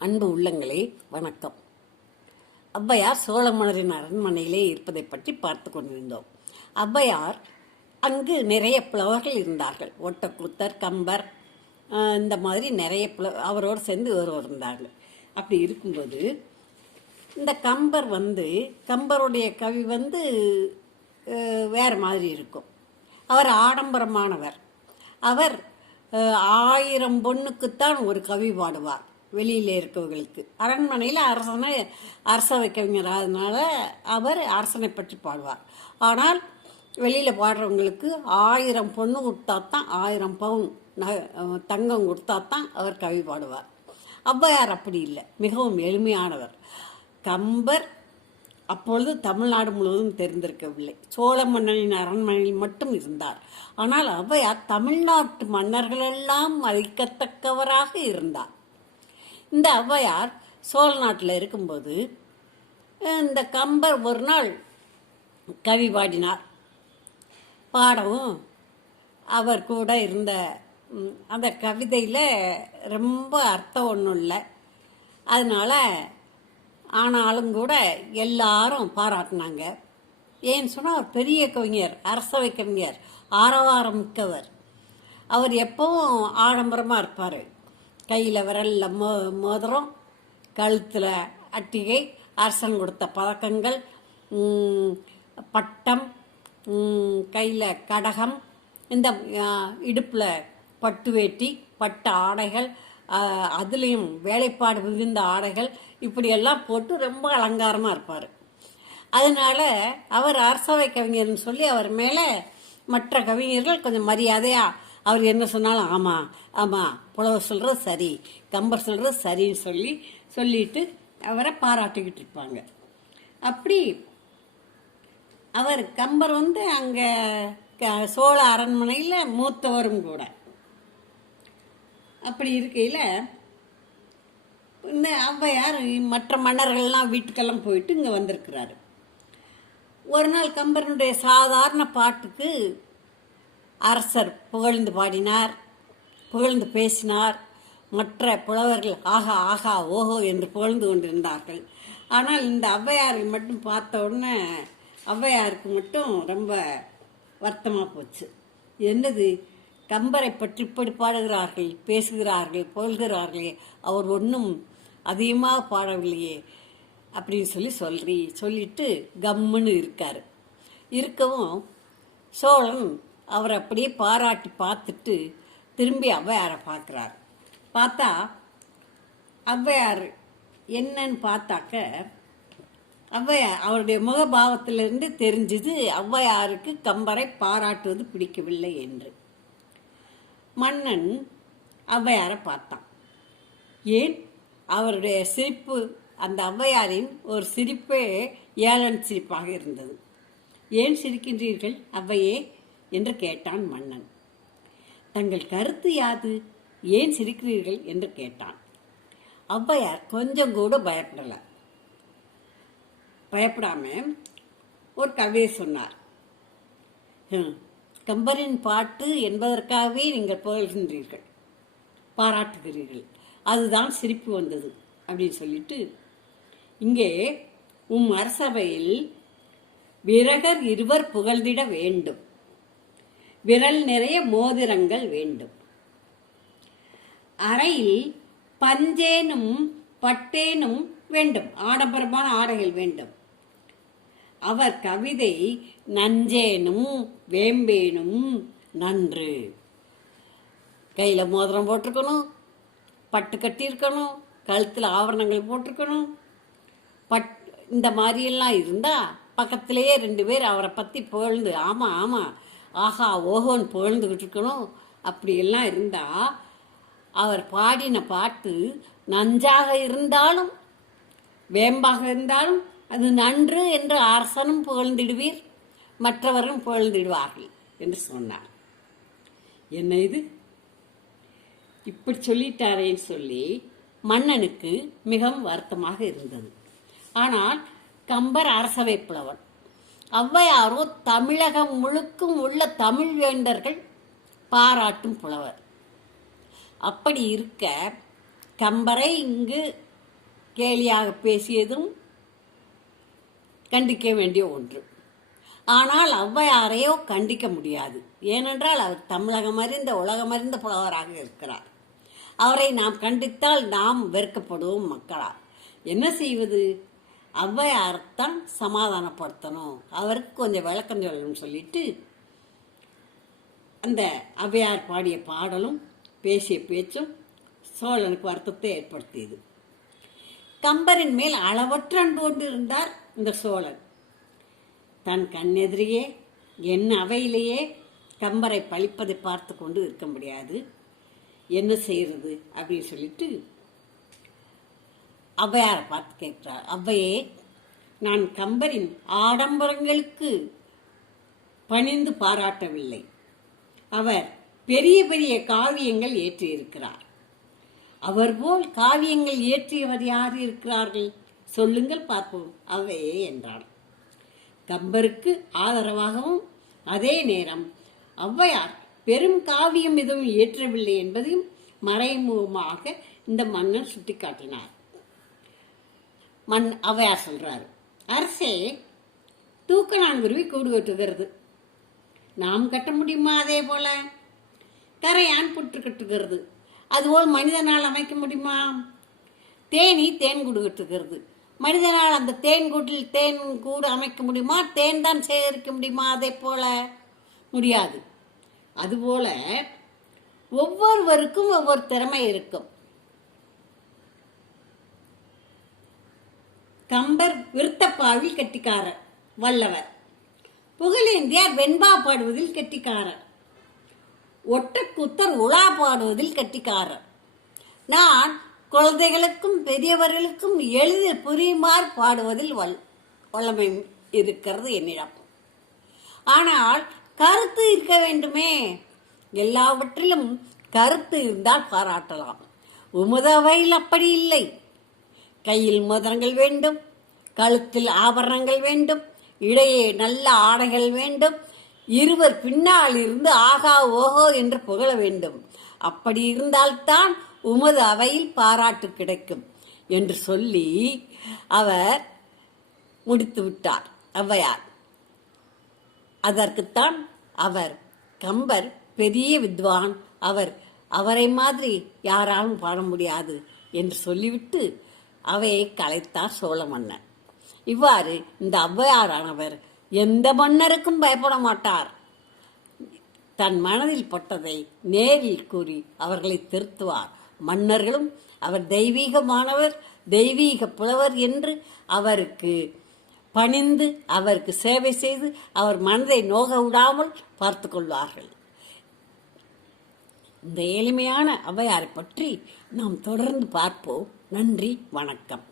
அன்பு உள்ளங்களே வணக்கம். ஔவையார் சோழ மன்னரின் அரண்மனையிலே இருப்பதை பற்றி பார்த்து கொண்டிருந்தோம். ஔவையார் அங்கு நிறைய புலவர்கள் இருந்தார்கள். ஒட்டக்கூத்தர், கம்பர், இந்த மாதிரி நிறைய அவரோடு சேர்ந்து ஒருவர் இருந்தார்கள். அப்படி இருக்கும்போது இந்த கம்பருடைய கவி வேறு மாதிரி இருக்கும். அவர் ஆடம்பரமானவர். அவர் 1000 பொண்ணுக்குத்தான் ஒரு கவி பாடுவார். வெளியில் இருக்கவர்களுக்கு அரண்மனையில் அரசவை கவிஞர், அதனால அவர் அரசனை பற்றி பாடுவார். ஆனால் வெளியில் பாடுறவங்களுக்கு 1000 பொண்ணு கொடுத்தாத்தான், 1000 பவுன் தங்கம் கொடுத்தாத்தான் அவர் கவி பாடுவார். ஔவையார் அப்படி இல்லை, மிகவும் எளிமையானவர். கம்பர் அப்பொழுது தமிழ்நாடு முழுவதும் தெரிந்திருக்கவில்லை. சோழ மன்னனின் அரண்மனையில் மட்டும் இருந்தார். ஆனால் ஔவையார் தமிழ்நாட்டு மன்னர்களெல்லாம் மதிக்கத்தக்கவராக இருந்தார். இந்த ஔவையார் சோழ நாட்டில் இருக்கும்போது இந்த கம்பர் ஒரு நாள் கவி பாடினார். பாடவும் அவர் கூட இருந்த அந்த கவிதையில் ரொம்ப அர்த்தம் ஒன்றும் இல்லை. ஆனாலும் கூட எல்லாரும் பாராட்டினாங்க. ஏன்னு சொன்னால் அவர் பெரிய கவிஞர், அரசவை கவிஞர், ஆரவாரம் மிக்கவர். அவர் எப்பவும் ஆடம்பரமாக இருப்பார். கையில் விரலில் மோதிரம், கழுத்தில் அட்டிகை, அரசன் கொடுத்த பதக்கங்கள், பட்டம், கையில் கடகம், இந்த இடுப்பில் பட்டு வேட்டி, பட்டு ஆடைகள், அதுலேயும் வேலைப்பாடு மிகுந்த ஆடைகள், இப்படியெல்லாம் போட்டு ரொம்ப அலங்காரமாக இருப்பார். அதனால் அவர் அரசவை கவிஞர்னு சொல்லி அவர் மேலே மற்ற கவிஞர்கள் கொஞ்சம் மரியாதையாக அவர் என்ன சொன்னாலும் ஆமாம் ஆமாம், புலவர் சொல்கிறது சரி, கம்பர் சொல்கிறது சரின்னு சொல்லிட்டு அவரை பாராட்டிக்கிட்டு இருப்பாங்க. அப்படி அவர் கம்பர் அங்கே சோழ அரண்மனையில் மூத்தவரும் கூட. அப்படி இருக்கையில் இந்த ஔவையார் மற்ற மன்னர்கள்லாம் வீட்டுக்கெல்லாம் போயிட்டு இங்கே வந்திருக்கிறாரு. ஒரு நாள் கம்பரனுடைய சாதாரண பாட்டுக்கு அரசர் புகழ்ந்து பாடினார், புகழ்ந்து பேசினார். மற்ற புலவர்கள் ஆகா ஆகா ஓஹோ என்று புகழ்ந்து கொண்டிருந்தார்கள். ஆனால் இந்த ஔவையாரை மட்டும் பார்த்த உடனே ஔவையாருக்கு மட்டும் ரொம்ப வருத்தமாக போச்சு. என்னது, கம்பரை பற்றி இப்படி பாடுகிறார்கள், பேசுகிறார்கள், புகழ்கிறார்களே, அவர் ஒன்றும் அதிகமாக பாடவில்லையே அப்படின்னு சொல்லிட்டு கம்முன்னு இருக்கார். இருக்கவும் சோழன் அவரை அப்படியே பாராட்டி பார்த்துட்டு திரும்பி ஔவையாரை பார்க்குறார். பார்த்தா ஔவையார் என்னன்னு பார்த்தாக்க, ஔவையார் அவருடைய முகபாவத்திலிருந்து தெரிஞ்சது ஔவையாருக்கு கம்பரை பாராட்டுவது பிடிக்கவில்லை என்று. மன்னன் ஔவையாரை பார்த்தான். ஏன், அவருடைய சிரிப்பு, அந்த ஔவையாரின் ஒரு சிரிப்பே ஏளன சிரிப்பாக இருந்தது. ஏன் சிரிக்கின்றீர்கள் ஔவையே என்று கேட்டான் மன்னன். தங்கள் கருத்து யாது, ஏன் சிரிக்கிறீர்கள் என்று கேட்டான். ஔவையார் கொஞ்சம் கூட பயப்படாம ஒரு கவிதை சொன்னார். கம்பரின் பாட்டு என்பதற்காகவே நீங்கள் புகழ்கின்றீர்கள், பாராட்டுகிறீர்கள், அதுதான் சிரிப்பு வந்தது அப்படின்னு சொல்லிட்டு, இங்கே அரசவையில் விரகர் 2 புகழ்ந்திட வேண்டும், விரல் நிறைய மோதிரங்கள் வேண்டும், அறையில் பஞ்சேனும் பட்டேனும் வேண்டும், ஆடம்பரமான ஆடைகள் வேண்டும், அவர் கவிதை நஞ்சேனும் வேம்பேனும் நன்று, கையில் மோதிரம் போட்டிருக்கணும், பட்டு கட்டியிருக்கணும், கழுத்தில் ஆவரணங்கள் போட்டிருக்கணும், இந்த மாதிரியெல்லாம் இருந்தால் பக்கத்திலேயே 2 பேர் அவரை பற்றி புகழ்ந்து ஆமாம் ஆமாம் ஆஹா ஓஹோன்னு புகழ்ந்துக்கிட்டு இருக்கணும். அப்படியெல்லாம் இருந்தால் அவர் பாடின பாட்டு நஞ்சாக இருந்தாலும் வேம்பாக இருந்தாலும் அது நன்று என்று அரசனும் புகழ்ந்திடுவீர், மற்றவர்களும் புகழ்ந்திடுவார்கள் என்று சொன்னார். என்ன இது, இப்படி சொல்லிட்டாரேன்னு சொல்லி மன்னனுக்கு மிகவும் வருத்தமாக இருந்தது. ஆனால் கம்பர் அரசவை புலவர், ஔவையாரோ தமிழகம் முழுக்கும் உள்ள தமிழ் வேண்டர்கள் பாராட்டும் புலவர். அப்படி இருக்க கம்பரை இங்கு கேலியாக பேசியதும் கண்டிக்க வேண்டிய ஒன்று. ஆனால் ஔவையாரையோ கண்டிக்க முடியாது. ஏனென்றால் அவர் தமிழகம் அறிந்த உலகம் அறிந்த புலவராக இருக்கிறார். அவரை நாம் கண்டித்தால் நாம் வெறுக்கப்படுவோம் மக்களா. என்ன செய்வது? ஔவையாரைத்தான் சமாதானப்படுத்தணும், அவருக்கு கொஞ்சம் விளக்கம் சொல்லணும்னு சொல்லிட்டு அந்த ஔவையார் பாடிய பாடலும் பேசிய பேச்சும் சோழனுக்கு வருத்தத்தை ஏற்படுத்தியது. கம்பரின் மேல் அளவற்ற அன்பு கொண்டு இருந்தார் இந்த சோழன். தன் கண்ணெதிரியே என் அவையிலேயே கம்பரை பழிப்பதை பார்த்து கொண்டு இருக்க முடியாது, என்ன செய்யறது அப்படின்னு சொல்லிட்டு ஔவையாரை பார்த்து கேட்கிறார். ஔவையே, நான் கம்பரின் ஆடம்பரங்களுக்கு பணிந்து பாராட்டவில்லை. அவர் பெரிய பெரிய காவியங்கள் ஏற்றியிருக்கிறார். அவர் போல் காவியங்கள் இயற்றியவர் யார் இருக்கிறார்கள்? சொல்லுங்கள் பார்ப்போம் ஔவையே என்றார். கம்பருக்கு ஆதரவாகவும் அதே நேரம் ஔவையார் பெரும் காவியம் எதுவும் இயற்றவில்லை என்பதையும் மறைமுகமாக இந்த மன்னன் சுட்டிக்காட்டினார். ஔவையார் சொல்றாரு, அரசே, தூக்கணாங்குருவி கூடு கட்டுகிறது, நாம் கட்ட முடியுமா? அதே போல கரையான் புற்று கட்டுகிறது, அதுபோல் மனிதனால் அமைக்க முடியுமா? தேனி தேன் கூடு கட்டுகிறது, மனிதனால் அந்த தேன் கூட்டில் தேன் கூடு அமைக்க முடியுமா? தேன் தான் சேகரிக்க முடியுமா? அதே போல முடியாது. அதுபோல ஒவ்வொருவருக்கும் ஒவ்வொரு திறமை இருக்கும். கம்பர் விருத்தப்பாவில் கெட்டிக்காரர், வல்லவர். புகழேந்தியார் வெண்பா பாடுவதில் கெட்டிக்காரர். ஒட்டக்கூத்தர் உலா பாடுவதில் கெட்டிக்காரர். நான் குழந்தைகளுக்கும் பெரியவர்களுக்கும் எளிதில் புரியுமாறு பாடுவதில் வல்லமை இருக்கிறது என்னிடம். ஆனால் கருத்து இருக்க வேண்டுமே. எல்லாவற்றிலும் கருத்து இருந்தால் பாராட்டலாம். உமது அவையில் அப்படி இல்லை. கையில் மோதிரங்கள் வேண்டும், கழுத்தில் ஆபரணங்கள் வேண்டும், இடையே நல்ல ஆடைகள் வேண்டும், இருவர் பின்னால் இருந்து ஆகா ஓஹோ என்று புகழ வேண்டும். அப்படி இருந்தால்தான் உமது அவையில் பாராட்டு கிடைக்கும் என்று சொல்லி அவர் முடித்து விட்டார் ஔவையார். அதற்குத்தான் அவர் கம்பர் பெரிய வித்வான், அவரை மாதிரி யாராலும் பாட முடியாது என்று சொல்லிவிட்டு அவையை கலைத்தார் சோழ மன்னர். இவ்வாறு இந்த ஔவையாரானவர் எந்த மன்னருக்கும் பயப்பட மாட்டார். தன் மனதில் பட்டதை நேரில் கூறி அவர்களை திருத்துவார். மன்னர்களும் அவர் தெய்வீகமானவர், தெய்வீக புலவர் என்று அவருக்கு பணிந்து அவருக்கு சேவை செய்து அவர் மனதை நோக விடாமல் பார்த்து கொள்வார்கள். இந்த எளிமையான ஔவையாரை பற்றி நாம் தொடர்ந்து பார்ப்போம். நன்றி, வணக்கம்.